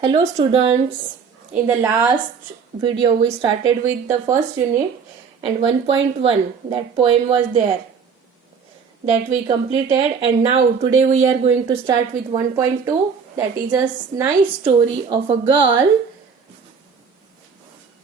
Hello students, in the last video we started with the first unit and 1.1 that poem was there that we completed, and now today we are going to start with 1.2 that is a nice story of a girl,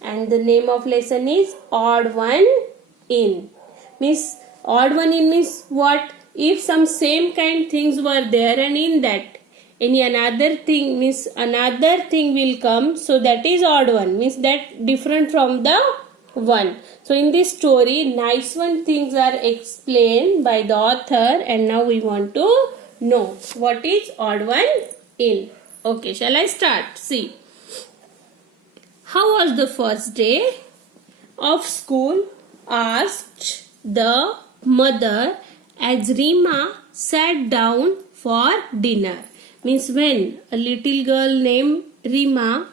and the name of lesson is odd one in. Means odd one in means what? If some same kind things were there and in that any another thing means another thing will come, so that is odd one, means that different from the one. So in this story nice one things are explained by the author, and now we want to know what is odd one in. Okay, shall I start? See, how was the first day of school? Asked the mother as Rima sat down for dinner. Means when a little girl named Rima,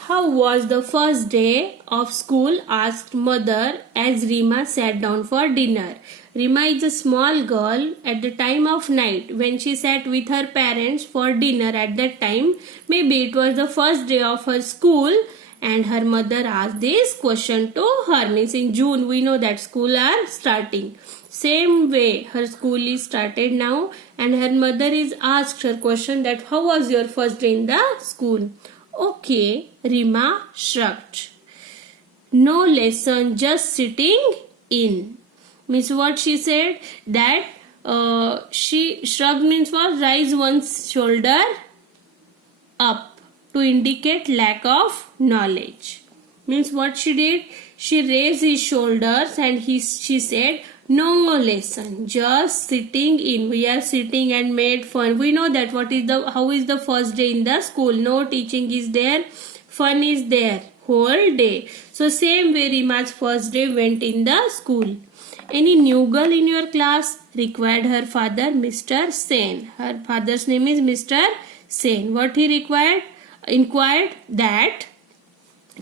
how was the first day of school? Asked mother as Rima sat down for dinner. Rima is a small girl at the time of night when she sat with her parents for dinner. At that time, maybe it was the first day of her school, and her mother asked this question to her. Means in June we know that school are starting. Same way her school is started now, and her mother is asked her question that how was your first day in the school? Okay, Rima shrugged. No lesson, just sitting in. Means what she said that she shrugged means what? Raise one's shoulder up to indicate lack of knowledge. Means what she did? She raised his shoulders and she said no lesson, just sitting in. We are sitting and made fun. We know that how is the first day in the school? No teaching is there, fun is there whole day. So same way Rima's first day went in the school. Any new girl in your class? Required her father, Mr. Sen. Her father's name is Mr. Sen. What he inquired that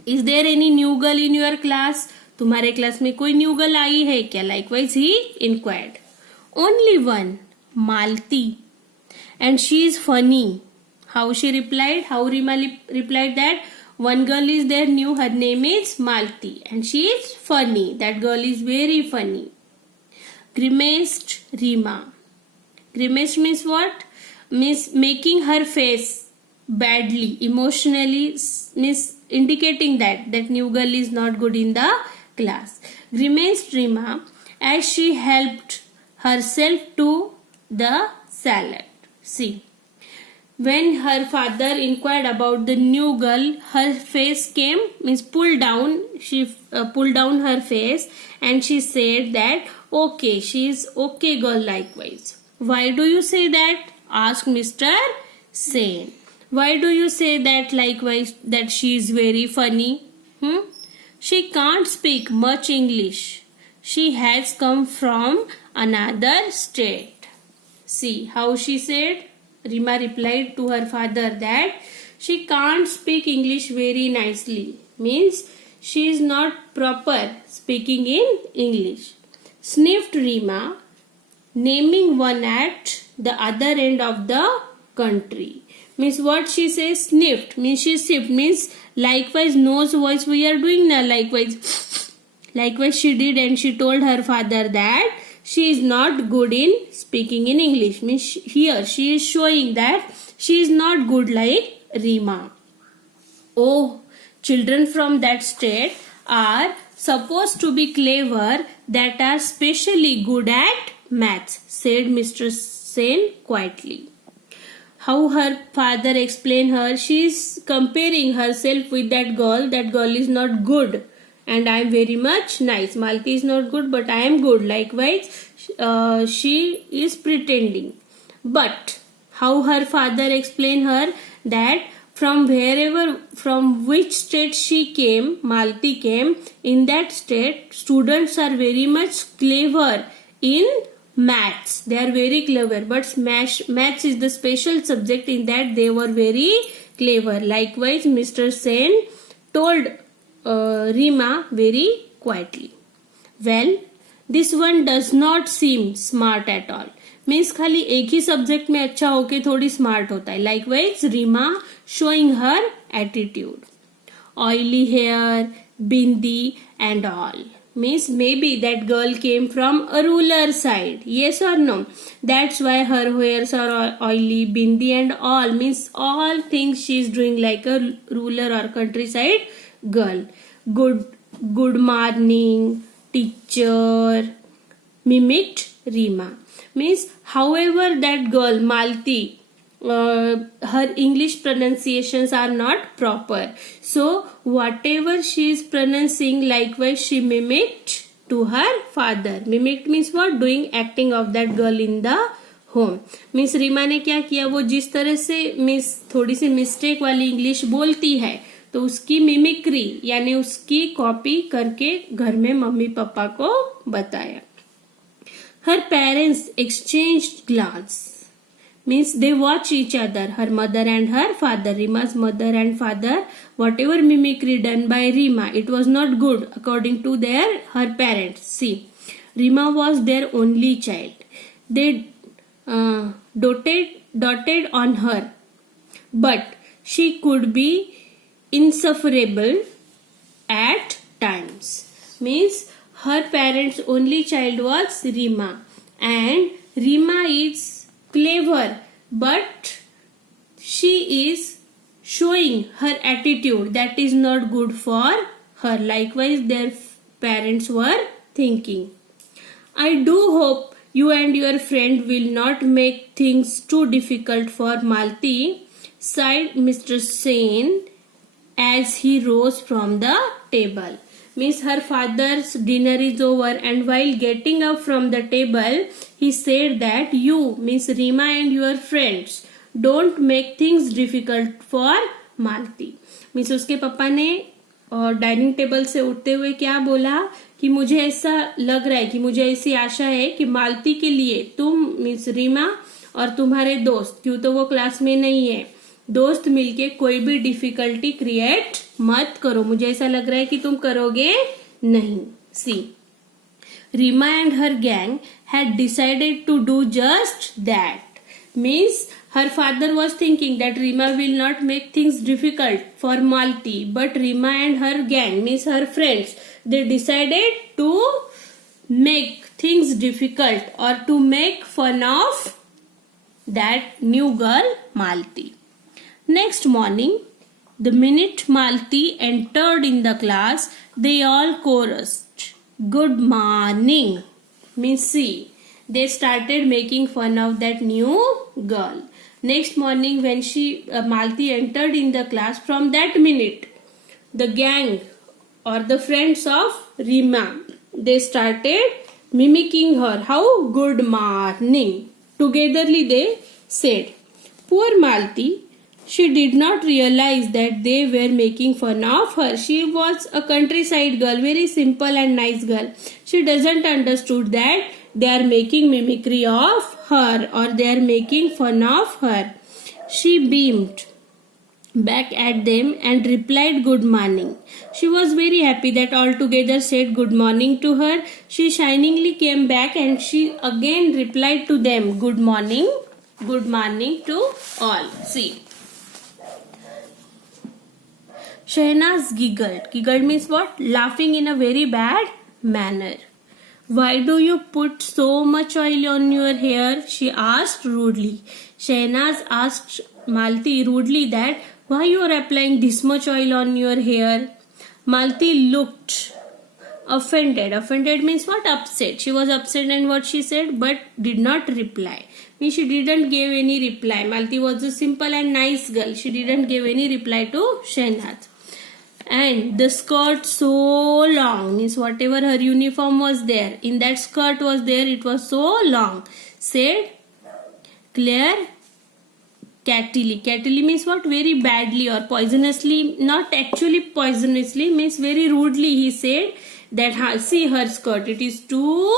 is there any new girl in your class? तुम्हारे class में कोई new girl I है क्या? Likewise he inquired. Only one, Malti, and she is funny. How she replied? How Rima replied that one girl is there new, her name is Malti, and she is funny. That girl is very funny. Grimaced Rima. Grimaced means what? Means making her face badly, emotionally, means indicating that new girl is not good in the class. Grimaced Rima as she helped herself to the salad. See, when her father inquired about the new girl, her face came, means pulled down. She pulled down her face and she said that okay, she is okay girl. Likewise, why do you say that? Asked Mr. Sen. Why do you say that? Likewise, that she is very funny. She can't speak much English. She has come from another state. See how she said? Rima replied to her father that she can't speak English very nicely. Means she is not proper speaking in English. Sniffed Rima, naming one at the other end of the country. Means what she says? Sniffed means she sniffed, means likewise nose voice we are doing now. Likewise she did, and she told her father that she is not good in speaking in English. Means here she is showing that she is not good like Rima. Oh, children from that state are supposed to be clever, that are specially good at maths, said Mr. Sen quietly. How her father explained her, she is comparing herself with that girl. That girl is not good and I am very much nice. Malti is not good but I am good. Likewise, she is pretending. But how her father explained her that from which state she came, Malti came, in that state students are very much clever in maths. They are very clever, but maths is the special subject, in that they were very clever. Likewise, Mr. Sen told Rima very quietly. Well, this one does not seem smart at all. Means खाली एक ही subject में अच्छा होके थोड़ी smart होता है. Likewise Reema showing her attitude. Oily hair, bindi and all. Means maybe that girl came from a rural side. Yes or no? That's why her hairs are oily, bindi and all. Means all things she is doing like a rural or countryside girl. Good morning, teacher, mimicked Rima. Means however that girl Malti, her English pronunciations are not proper. So whatever she is pronouncing, likewise she mimicked to her father. Mimicked means what? Doing acting of that girl in the home. Means Reema ने क्या किया, वो जिस तरह से miss थोड़ी सी mistake वाली English बोलती है तो उसकी मिमिक्री यानी उसकी कॉपी करके घर में मम्मी पापा को बताया. Her parents exchanged glance. Means they watch each other, her mother and her father. Rima's mother and father, whatever mimicry done by Rima, it was not good according to her parents. See, Rima was their only child. They doted on her, but she could be insufferable at times. Means her parents' only child was Rima, and Rima is clever, but she is showing her attitude that is not good for her. Likewise their parents were thinking. I do hope you and your friend will not make things too difficult for Malti, sighed Mr. Sen as he rose from the table. Means her father's dinner is over, and while getting up from the table he said that you, means Rima and your friends, don't make things difficult for Malti. Means उसके पापा ने dining table से उठते हुए क्या बोला कि मुझे ऐसा लग रहा है कि मुझे ऐसी आशा है कि मालती के लिए तुम, मीन्स रीमा और तुम्हारे दोस्त, क्यों तो वो क्लास में नहीं है, दोस्त मिलके कोई भी डिफिकल्टी क्रिएट मत करो. मुझे ऐसा लग रहा है कि तुम करोगे नहीं. See, Reema and her gang had decided to do just that. Means her father was thinking that Rima will not make things difficult for Malti, but Rima and her gang, means her friends, they decided to make things difficult or to make fun of that new girl Malti. Next morning, the minute Malti entered in the class, they all chorused, "Good morning." Means see, they started making fun of that new girl. Next morning when Malti entered in the class, from that minute the gang or the friends of Rima, they started mimicking her. How? Good morning. Togetherly they said. Poor Malti, she did not realize that they were making fun of her. She was a countryside girl, very simple and nice girl. She doesn't understood that they are making mimicry of her or they are making fun of her. She beamed back at them and replied good morning. She was very happy that all together said good morning to her. She shiningly came back and she again replied to them good morning to all. See, Shehnaz giggled. Giggled means what? Laughing in a very bad manner. Why do you put so much oil on your hair? She asked rudely. Shehnaz asked Malti rudely that why you are applying this much oil on your hair? Malti looked offended. Offended means what? Upset. She was upset and what she said but did not reply. Means she didn't give any reply. Malti was a simple and nice girl. She didn't give any reply to Shehnaz. And the skirt so long, means whatever her uniform was there, in that skirt was there, it was so long, said Claire catily. Catily means what? Very badly or poisonously. Not actually poisonously, means very rudely he said that see her skirt, it is too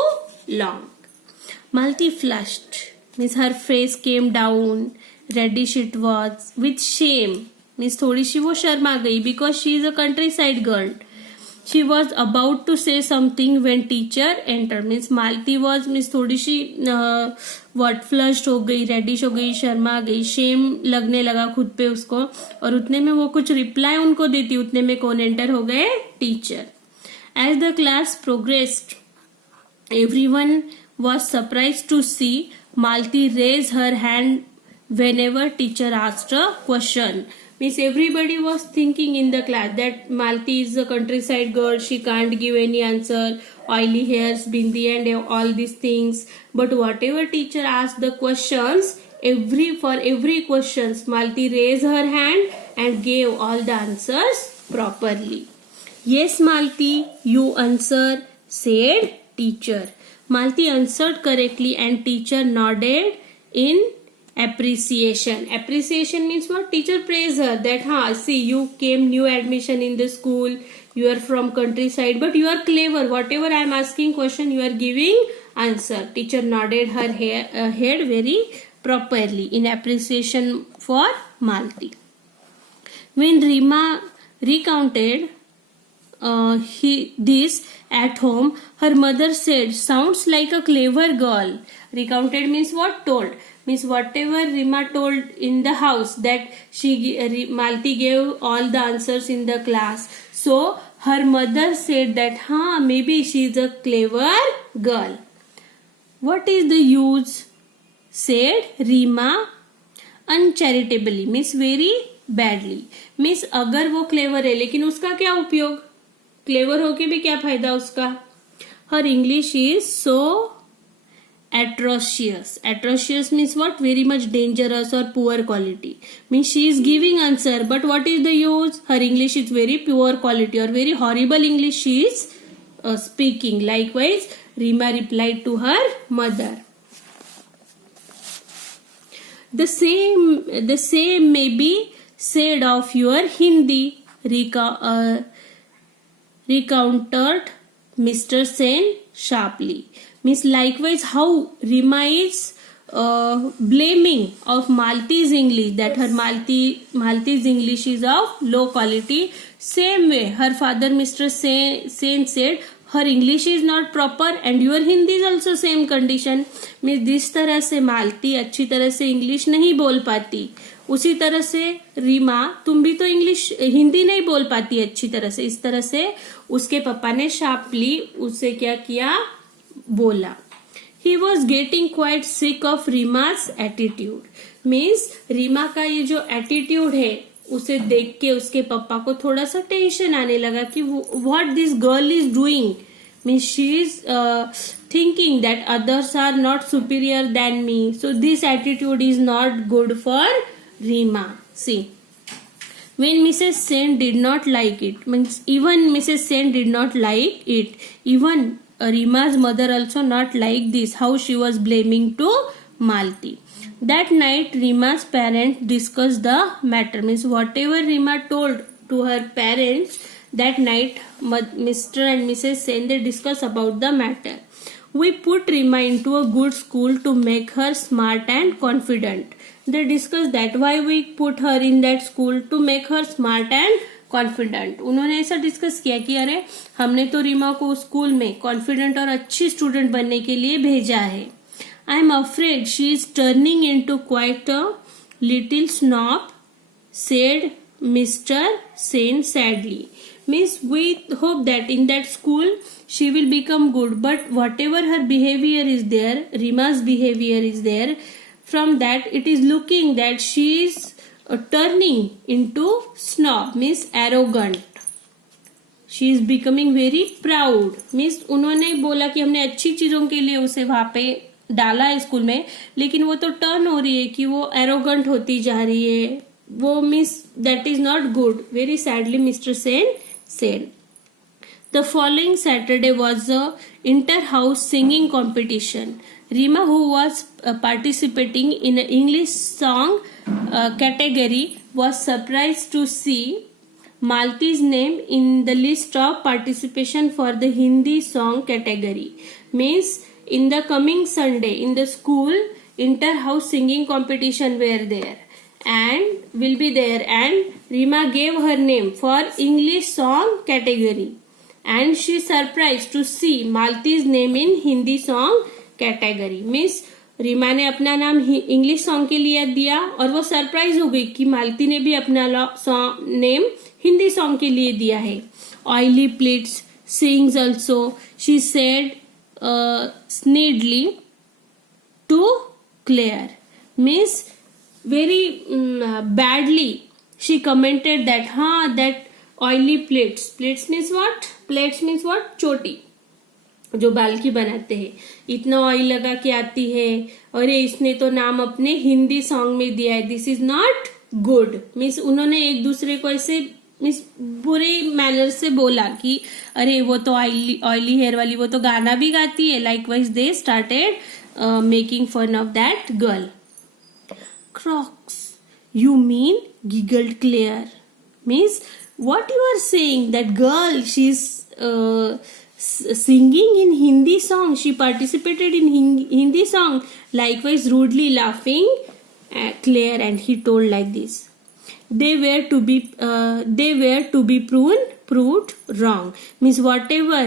long. Malti flushed, means her face came down, reddish it was, with shame. Means थोड़ी सी वो शर्मा गई because she is a country side girl. She was about to say something when teacher entered. Means Malti was means थोड़ी सी word flushed हो गई, reddish हो गई, शर्मा गई, Shem लगने लगा खुद पे उसको, और उतने में वो कुछ रिप्लाई उनको देती, उतने में कौन एंटर हो गए? Teacher. As the class progressed, everyone was surprised to see Malti raise her hand whenever teacher asked a question. Means everybody was thinking in the class that Malti is a countryside girl, she can't give any answer, oily hairs, bindi and all these things. But whatever teacher asked the questions, for every questions, Malti raised her hand and gave all the answers properly. Yes, Malti, you answer, said teacher. Malti answered correctly and teacher nodded in appreciation. Appreciation means what? Teacher praise her that see, you came new admission in the school, you are from countryside, but you are clever. Whatever I am asking question, you are giving answer. Teacher nodded her head very properly in appreciation for Malti. When Rima recounted this at home, her mother said, sounds like a clever girl. Recounted means what? Told. Means whatever Rima told in the house, that Malti gave all the answers in the class. So her mother said that maybe she is a clever girl. What is the use? Said Rima uncharitably, means very badly. means अगर वो clever है लेकिन उसका क्या उपयोग? Clever होके भी क्या फायदा उसका? Her English is so atrocious. Atrocious means what? Very much dangerous or poor quality. Means she is giving answer, but what is the use? Her English is very poor quality or very horrible English she is speaking. Likewise, Rima replied to her mother. The same may be said of your Hindi, recounted Mr. Sen sharply. Means likewise how Rima is blaming of Malti's English, that her Malti's English is of low quality. Same way her father Mr. Sen said her English is not proper and your Hindi is also same condition. Means जिस तरह से मालती अच्छी तरह से English नहीं बोल पाती, उसी तरह से रीमा तुम भी तो हिंदी नहीं बोल पाती अच्छी तरह से. इस तरह से उसके पापा ने शार्पली उससे क्या किया? बोला. He was getting quite sick of Rima's attitude. Means Reema का ये जो एटीट्यूड है उसे देख के उसके पापा को थोड़ा सा टेंशन आने लगा कि what this girl is doing. Means she is thinking that others are not superior than me. So this attitude is not good for Rima. See, when Mrs. Sen did not like it, means even Mrs. Sen did not like it, even Rima's mother also not like this, how she was blaming to Malti. That night Rima's parents discussed the matter. Means whatever Rima told to her parents, that night Mr. and Mrs. Sen they discussed about the matter. We put Rima into a good school to make her smart and confident. They discussed that why we put her in that school to make her smart and confident. उन्होंने ऐसा discuss किया कि अरे हमने तो रीमा को school में confident और अच्छी स्टूडेंट बनने के लिए भेजा है. I am afraid she is turning into quite a little snob, said Mr. Sen sadly. Means we hope that in that school she will become good, but whatever her behavior is there, Rima's behavior is there, from that it is looking that she is turning into snob, means arrogant. She is becoming very proud. Means उन्होंने बोला कि हमने अच्छी चीजों के लिए उसे वहां पे डाला है स्कूल में, लेकिन वो तो टर्न हो रही है कि वो एरोगेंट होती जा रही है. वो means that is not good. Very sadly mister Sen said. The following Saturday was a inter-house singing competition. Rima, who was participating in an English song category, was surprised to see Malti's name in the list of participation for the Hindi song category. Means in the coming Sunday in the school inter-house singing competition were there and will be there, and Rima gave her name for English song category. and she surprised to see Malti's name in Hindi song category. Means Reema ने अपना नाम English song के लिए दिया और वो surprise हो गई कि मालती ने भी अपना नेम हिंदी सॉन्ग के लिए दिया है. Oily plates sings also, she said sneedly to Claire. Means very badly she commented that that oily plates means what? Plates means what? चोटी जो बाल की बनाते हैं, इतना ऑयल लगा के आती है और इसने तो नाम अपने हिंदी सॉन्ग में दिया है. This is not good. Means उन्होंने एक दूसरे को ऐसे मीन्स बुरे मैनर से बोला कि अरे वो तो ऑयली हेयर वाली, वो तो गाना भी गाती है. Likewise they started making fun of that girl. Croaks you mean giggled Claire. Means what you are saying, that girl she is singing in Hindi song, she participated in Hindi song. Likewise rudely laughing Claire, and he told like this, they were to be proved wrong. Means whatever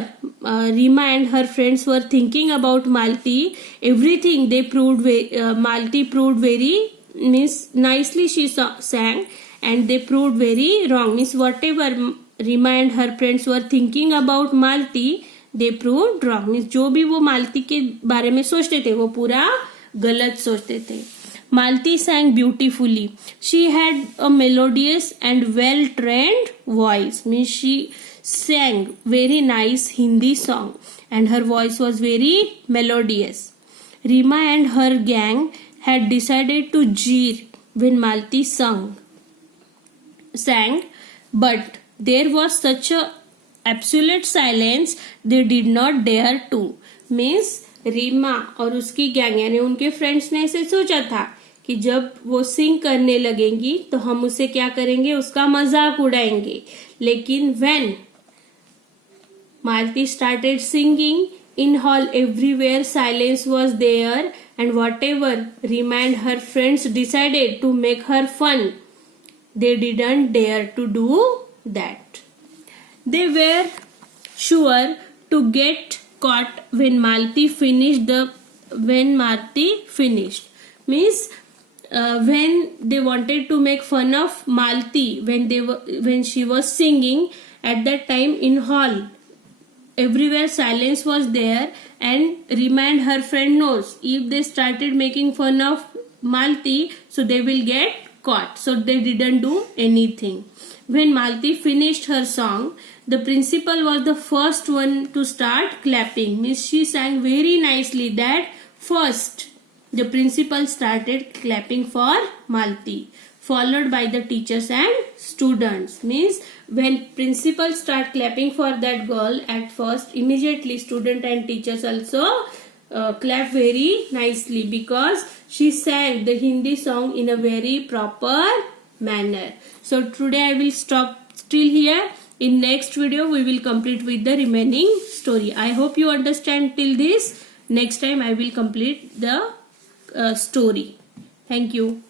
Rima and her friends were thinking about Malti, everything they proved, Malti proved very means nicely she sang, and they proved very wrong. Means whatever Rima and her friends were thinking about Malti, they proved wrong. Means जो भी वो मालती के बारे में सोचते थे वो पूरा गलत सोचते थे. Malti sang beautifully. She had a melodious and well-trained voice. Means she sang very nice Hindi song and her voice was very melodious. Rima and her gang had decided to jeer when Malti sang, but there was such a absolute silence they did not dare to. Means Reema और उसकी gang यानी उनके friends ने ऐसे सोचा था कि जब वो सिंग करने लगेंगी तो हम उसे क्या करेंगे, उसका मजाक उड़ाएंगे. लेकिन when Malti started singing in hall, everywhere silence was there, and whatever Rima and her friends decided to make her fun, they didn't dare to do that. They were sure to get caught when Malti finished. Means when they wanted to make fun of Malti when she was singing, at that time in hall everywhere silence was there, and Rima and her friend knows if they started making fun of Malti, so they will get caught, so they didn't do anything. When Malti finished her song, the principal was the first one to start clapping. Means she sang very nicely. That first the principal started clapping for Malti, followed by the teachers and students. Means when principal start clapping for that girl, at first immediately student and teachers also clap very nicely because she sang the Hindi song in a very proper manner. So today I will stop till here. In next video we will complete with the remaining story. I hope you understand till this. Next time I will complete the story. Thank you.